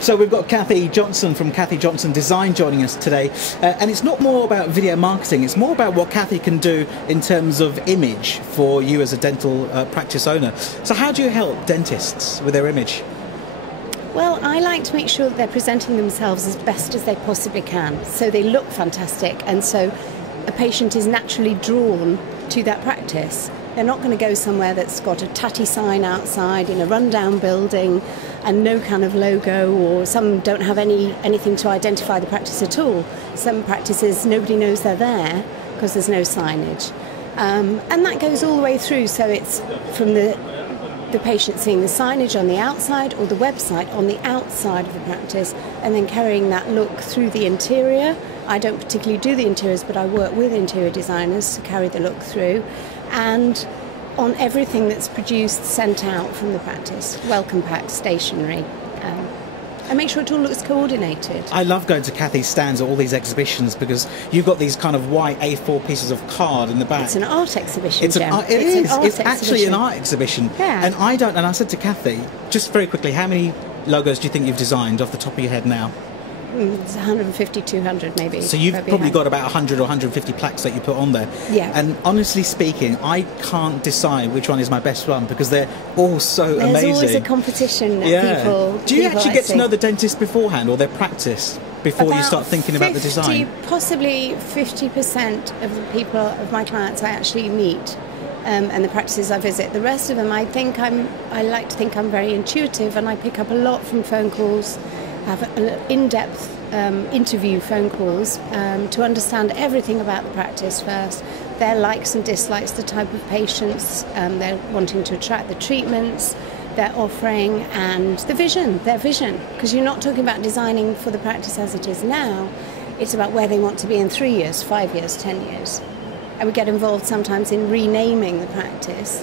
So we've got Cathy Johnson from Cathy Johnson Design joining us today, and it's not more about video marketing, it's more about what Cathy can do in terms of image for you as a dental practice owner. So how do you help dentists with their image? Well, I like to make sure that they're presenting themselves as best as they possibly can, so they look fantastic, and so a patient is naturally drawn to that practice. They're not going to go somewhere that's got a tatty sign outside in a rundown building and no kind of logo, or some don't have anything to identify the practice at all. Some practices, nobody knows they're there because there's no signage. And that goes all the way through, so it's from the patient seeing the signage on the outside or the website on the outside of the practice, and then carrying that look through the interior. I don't particularly do the interiors, but I work with interior designers to carry the look through, and on everything that's produced, sent out from the practice, welcome pack, stationery, and make sure it all looks coordinated. I love going to Cathy's stands at all these exhibitions because you've got these kind of white A4 pieces of card in the back. It's an art exhibition, It's actually an art exhibition. Yeah. And I said to Cathy, just very quickly, how many logos do you think you've designed off the top of your head now? It's 150, 200 maybe. So you've probably got about 100 or 150 plaques that you put on there. Yeah. And honestly speaking, I can't decide which one is my best one because they're all so amazing. There's always a competition. Do you actually get to know the dentist beforehand or their practice before you start thinking about the design? Possibly 50% of the people, of my clients, I actually meet. And the practices I visit. The rest of them, I like to think I'm very intuitive, and I pick up a lot from phone calls, have in-depth interview phone calls to understand everything about the practice first, their likes and dislikes, the type of patients they're wanting to attract, the treatments they're offering, and their vision, because you're not talking about designing for the practice as it is now, it's about where they want to be in 3 years, 5 years, 10 years. And we get involved sometimes in renaming the practice.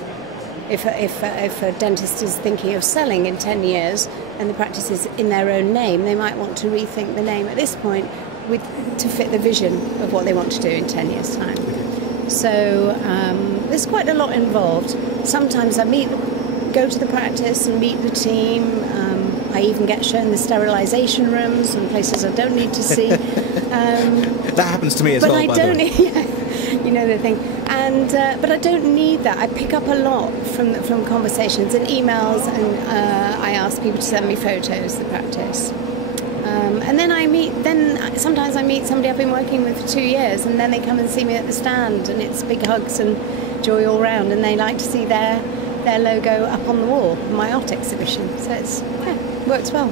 If a dentist is thinking of selling in 10 years and the practice is in their own name, they might want to rethink the name at this point to fit the vision of what they want to do in 10 years' time. So there's quite a lot involved. Sometimes I go to the practice and meet the team. I even get shown the sterilisation rooms and places I don't need to see. That happens to me as well, by the way. You know the thing, and but I don't need that. I pick up a lot from conversations and emails, and I ask people to send me photos of the practice. And then sometimes I meet somebody I've been working with for 2 years, and then they come and see me at the stand, and it's big hugs and joy all round, and they like to see their logo up on the wall, my art exhibition. So it works well.